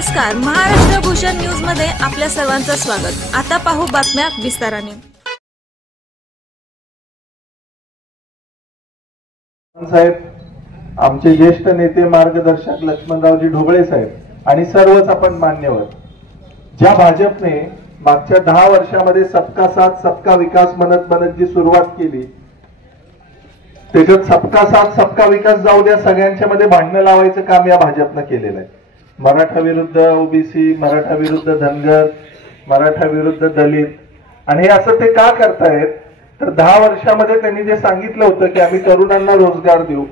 नमस्कार, महाराष्ट्र भूषण न्यूज मध्ये आपल्या सर्वांचं स्वागत। आता पाहू बातम्या विस्ताराने। साहेब, आमचे ज्येष्ठ नेते मार्गदर्शक लक्ष्मणरावजी ढोबळे साहेब आणि सर्वच आपण मान्यवर, ज्या भाजपने मागच्या 10 वर्षामध्ये सबका साथ सबका विकास म्हणत जी सुरुवात केली, त्याच्यात सबका साथ सबका विकास जाऊ द्या, सगळ्यांच्या मध्ये भांडणं लावायचं काम या भाजपनं केलेलं आहे। मराठा विरुद्ध ओबीसी, मराठा विरुद्ध धनगर, मराठा विरुद्ध दलित, आणि हे असं ते का करतायत तर 10 वर्षामध्ये त्यांनी जे सांगितलं होतं की आम्ही तरुणांना रोजगार देऊ,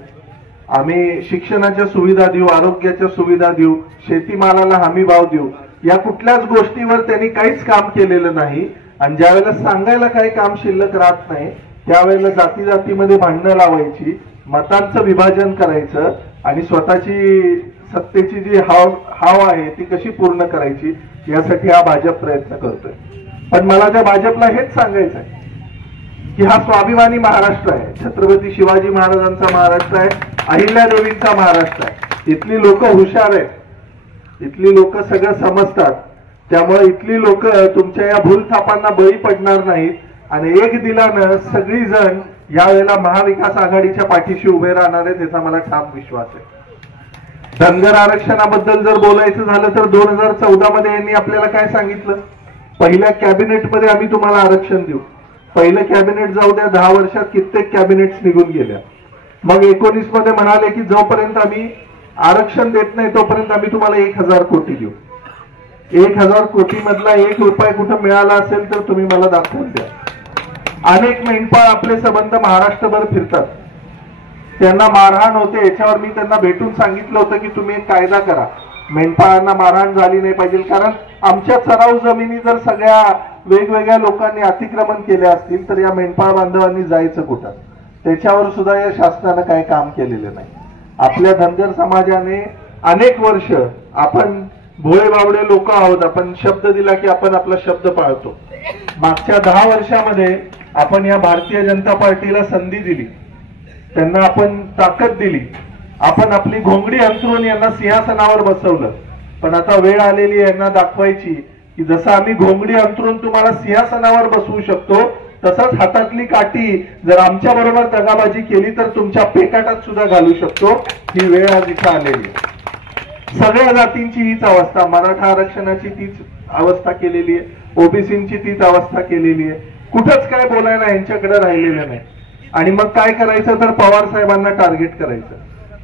आम्ही शिक्षणाच्या सुविधा देऊ, आरोग्याच्या सुविधा देऊ, शेतीमालाला हमी भाव देऊ, या कुठल्याच गोष्टीवर त्यांनी काहीच काम केलेलं नाही। आणि ज्या वेळेला सांगायला काही काम शिल्लक राहत नाही त्यावेळेला जाती जातीमध्ये भांडणं लावायची, मतांचं विभाजन करायचं आणि स्वतःची सत्तेची जी हाव आहे ती कशी पूर्ण करायची यासाठी हा भाजप प्रयत्न करतोय। पण मला त्या भाजपला हेच सांगायचं आहे की हा स्वाभिमानी महाराष्ट्र आहे, छत्रपती शिवाजी महाराजांचा महाराष्ट्र आहे, अहिल्यादेवींचा महाराष्ट्र आहे। इथली लोक हुशार आहेत, इथली लोक सगळं समजतात, त्यामुळे इथली लोक तुमच्या या भूलथापांना बळी पडणार नाहीत आणि एक दिलानं सगळी जण यावेळेला महाविकास आघाडीच्या पाठीशी उभे राहणार आहेत, याचा मला ठाम विश्वास आहे। धनगर आरक्षणाबद्दल जर बोलायचं झालं तर 2014 मध्ये यांनी आपल्याला काय सांगितलं, पहिल्या कॅबिनेटमध्ये आम्ही तुम्हाला आरक्षण देऊ। पहिलं कॅबिनेट जाऊ द्या, 10 वर्षात कित्येक कॅबिनेट्स निघून गेल्या। मग 19 मध्ये म्हणाले की जोपर्यंत आम्ही आरक्षण देत नाही तोपर्यंत आम्ही तुम्हाला 1000 कोटी देऊ। 1000 कोटी मधला 1 रुपया कुठं मिळाला असेल तर तुम्ही मला दाखवून द्या। अनेक मेंढपाळ आपले संबंध महाराष्ट्रभर फिरतात, त्यांना मारहाण होते, याच्यावर मी त्यांना भेटून सांगितलं होतं की तुम्ही एक कायदा करा, मेंढपाळांना मारहाण झाली नाही पाहिजे, कारण आमच्या सराव जमिनी जर सगळ्या वेगवेगळ्या लोकांनी अतिक्रमण केले असतील तर या मेंढपाळ बांधवांनी जायचं कुठं, त्याच्यावर सुद्धा या शासनानं काही काम केलेलं नाही। आपल्या धनगर समाजाने अनेक वर्ष, आपण भोळे बावडे लोक आहोत, आपण शब्द दिला की आपण आपला शब्द पाळतो। मागच्या 10 वर्षामध्ये आपण या भारतीय जनता पार्टीला संधी दिली, त्यांना आपण ताकद दिली, आपण आपली घोंगडी अंतरून यांना सिंहासनावर बसवलं। पण आता वेळ आलेली आहे यांना दाखवायची की जसं आम्ही घोंगडी अंतरून तुम्हाला सिंहासनावर बसवू शकतो, तसंच हातातली काठी जर आमच्या बरोबर दगाबाजी केली तर तुमच्या पेकाटात सुद्धा घालू शकतो। ही वेळ आज इथं आलेली आहे। सगळ्या जातींची हीच अवस्था, मराठा आरक्षणाची तीच अवस्था केलेली आहे, ओबीसींची तीच अवस्था केलेली आहे, कुठंच काय बोलायला यांच्याकडे राहिलेलं नाही। आणि मग काय करायचं तर पवार साहेबांना टार्गेट करायचं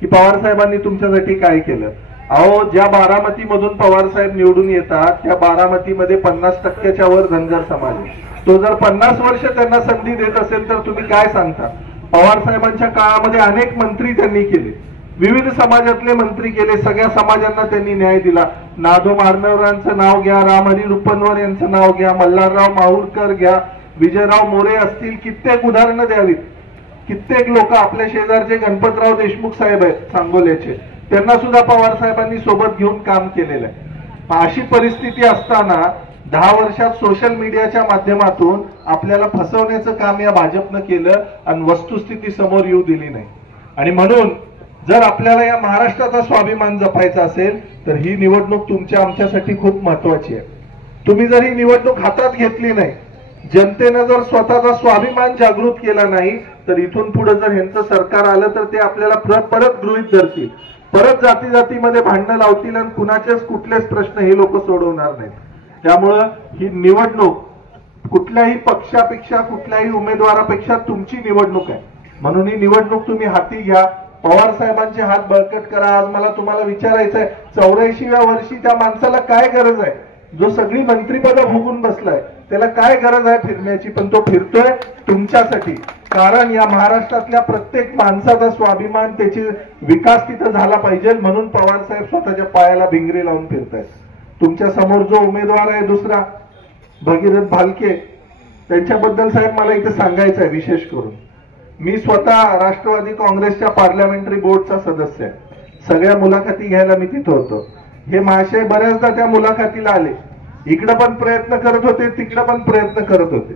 की पवार साहेबांनी तुमच्यासाठी काय केलं। अहो, ज्या बारामती मधून पवार साहेब निवडून येतात त्या बारामतीमध्ये 50% वर धनगर समाज आहे, तो जर 50 वर्ष त्यांना संधी देत असेल तर तुम्ही काय सांगता। पवार साहेबांच्या काळामध्ये अनेक मंत्री त्यांनी केले, विविध समाजातले मंत्री केले, सगळ्या समाजांना त्यांनी न्याय दिला। नादो मारनवरांचं नाव घ्या, रामहरी रुपनवर यांचं नाव घ्या, मल्हारराव माहुरकर घ्या, विजयराव मोरे असतील, कित्येक उदाहरणं द्यावीत। कित्येक लोक, आपल्या शेजारचे गणपतराव देशमुख साहेब आहेत सांगोल्याचे, त्यांना सुद्धा पवार साहेबांनी सोबत घेऊन काम केलेलं आहे। अशी परिस्थिती असताना 10 वर्षात सोशल मीडियाच्या माध्यमातून आपल्याला फसवण्याचं काम या भाजपनं केलं आणि वस्तुस्थिती समोर येऊ दिली नाही। आणि म्हणून जर आपल्याला या महाराष्ट्राचा स्वाभिमान जपायचा असेल तर ही निवडणूक तुमच्या आमच्यासाठी खूप महत्वाची आहे। तुम्ही जर ही निवडणूक हातात घेतली नाही, जनतेनं जर स्वतःचा स्वाभिमान जागृत केला नाही तर इथून पुढे जर यांचं सरकार आलं तर ते आपल्याला परत गृहीत धरतील, परत जाती जातीमध्ये भांडणं लावतील आणि कुणाचेच कुठलेच प्रश्न हे लोक सोडवणार नाहीत। त्यामुळं ही निवडणूक कुठल्याही पक्षापेक्षा, कुठल्याही उमेदवारापेक्षा तुमची निवडणूक आहे, म्हणून ही निवडणूक तुम्ही हाती घ्या, पवार साहेबांचे हात बळकट करा। आज मला तुम्हाला विचारायचं आहे, 84व्या वर्षी त्या माणसाला काय गरज आहे, जो सगळी मंत्रिपदं भोगून बसलाय, त्याला काय गरज आहे फिरण्याची, पण तो फिरतोय तुमच्यासाठी। कारण या महाराष्ट्रातल्या प्रत्येक माणसाचा स्वाभिमान, त्याची विकास तिथं झाला पाहिजे, म्हणून पवार साहेब स्वतःच्या पायाला भिंगरी लावून फिरतायत। तुमच्या समोर जो उमेदवार आहे दुसरा भगीरथ भालके, त्यांच्याबद्दल साहेब मला इथे सांगायचं आहे विशेष करून। मी स्वतः राष्ट्रवादी काँग्रेसच्या पार्लमेंटरी बोर्डचा सदस्य आहे, सगळ्या मुलाखती घ्यायला मी तिथं होतो। हे महाशय बऱ्याचदा त्या मुलाखतीला आले, इकडे पण प्रयत्न करत होते, तिकडे पण प्रयत्न करत होते।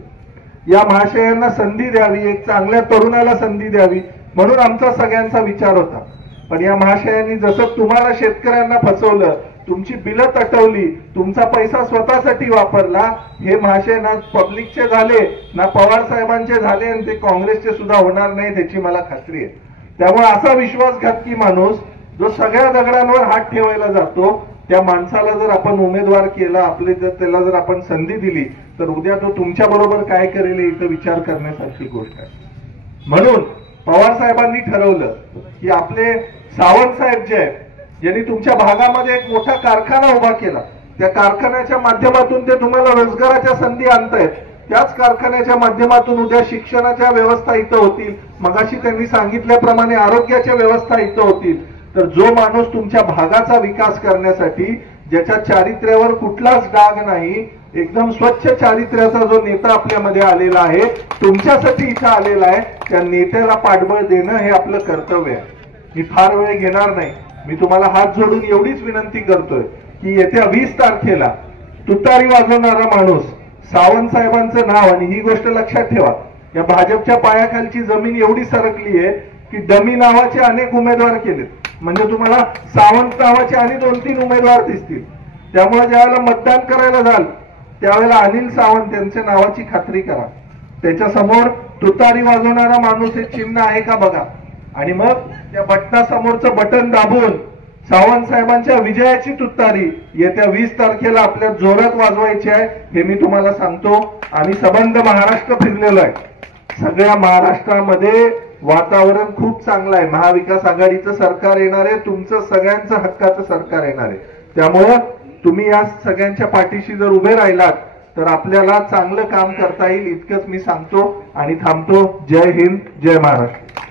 या महाशयांना संधी द्यावी, एक चांगल्या तरुणाला संधी द्यावी म्हणून आमचा सगळ्यांचा विचार होता। पण या महाशयांनी जसं तुम्हाला शेतकऱ्यांना फसवलं तुमची बिलं तटवली, तुमचा पैसा स्वतःसाठी वापरला, हे महाशय ना पब्लिकचे झाले ना पवार साहेबांचे झाले आणि ते काँग्रेसचे सुद्धा होणार नाही त्याची मला खात्री आहे. त्यामुळे असा विश्वासघातकी माणूस जो सगळ्या दगडांवर हात ठेवायला जातो, त्या माणसाला जर आपण उमेदवार केला, त्याला जर आपण संधी दिली तर उद्या तो तुमच्या बरोबर काय करेल इथं विचार करण्यासारखी गोष्ट आहे. म्हणून पवार साहेबांनी ठरवलं की आपले सावंत साहेब जे आहेत, ज्यांनी तुमच्या भागामध्ये एक मोठा कारखाना उभा केला, त्या कारखान्याच्या माध्यमातून ते तुम्हाला रोजगाराच्या संधी आणतायत. त्याच कारखान्याच्या माध्यमातून उद्या शिक्षणाच्या व्यवस्था इथं होतील, मगाशी त्यांनी सांगितल्याप्रमाणे आरोग्याच्या व्यवस्था इथं होतील. तर जो माणूस तुमच्या भागाचा विकास करण्यासाठी, ज्याच्या चारित्र्यावर कुठलाच डाग नाही, एकदम स्वच्छ चारित्र्याचा जो नेता आपल्यामध्ये आलेला आहे, तुमच्यासाठी इथं आलेला आहे, त्या नेत्याला पाठबळ देणं हे आपलं कर्तव्य आहे. मी फार वेळ घेणार नाही. मी तुम्हाला हात जोडून एवढीच विनंती करतोय की येत्या 20 तारखेला तुतारी वाजवणारा माणूस सावंत साहेबांचं नाव, आणि ही गोष्ट लक्षात ठेवा, या भाजपच्या पायाखालची जमीन एवढी सरकली आहे की डमी नावाचे अनेक उमेदवार केलेत, म्हणजे तुम्हाला सावंत नावाचे आणि 2-3 उमेदवार दिसतील. त्यामुळे ज्यावेळेला मतदान करायला जाल त्यावेळेला अनिल सावंत यांच्या नावाची खात्री करा. त्याच्या समोर तुतारी वाजवणारा माणूस हे चिन्ह आहे का बघा, आणि मग त्या बटनासमोरचं बटन दाबून सावंत साहेबांच्या विजयाची तुतारी येत्या 20 तारखेला आपल्या जोरात वाजवायची आहे. हे मी तुम्हाला सांगतो. आम्ही सबंध महाराष्ट्र फिरलेलो आहे. सगळ्या महाराष्ट्रामध्ये वातावरण खूप चांगलं आहे. महाविकास आघाडीचं सरकार येणार आहे, तुमचं सगळ्यांचं हक्काचं सरकार येणार आहे. त्यामुळं तुम्ही या सगळ्यांच्या पाठीशी जर उभे राहिलात तर आपल्याला चांगलं काम करता येईल, इतकंच मी सांगतो आणि थांबतो. जय हिंद, जय महाराष्ट्र.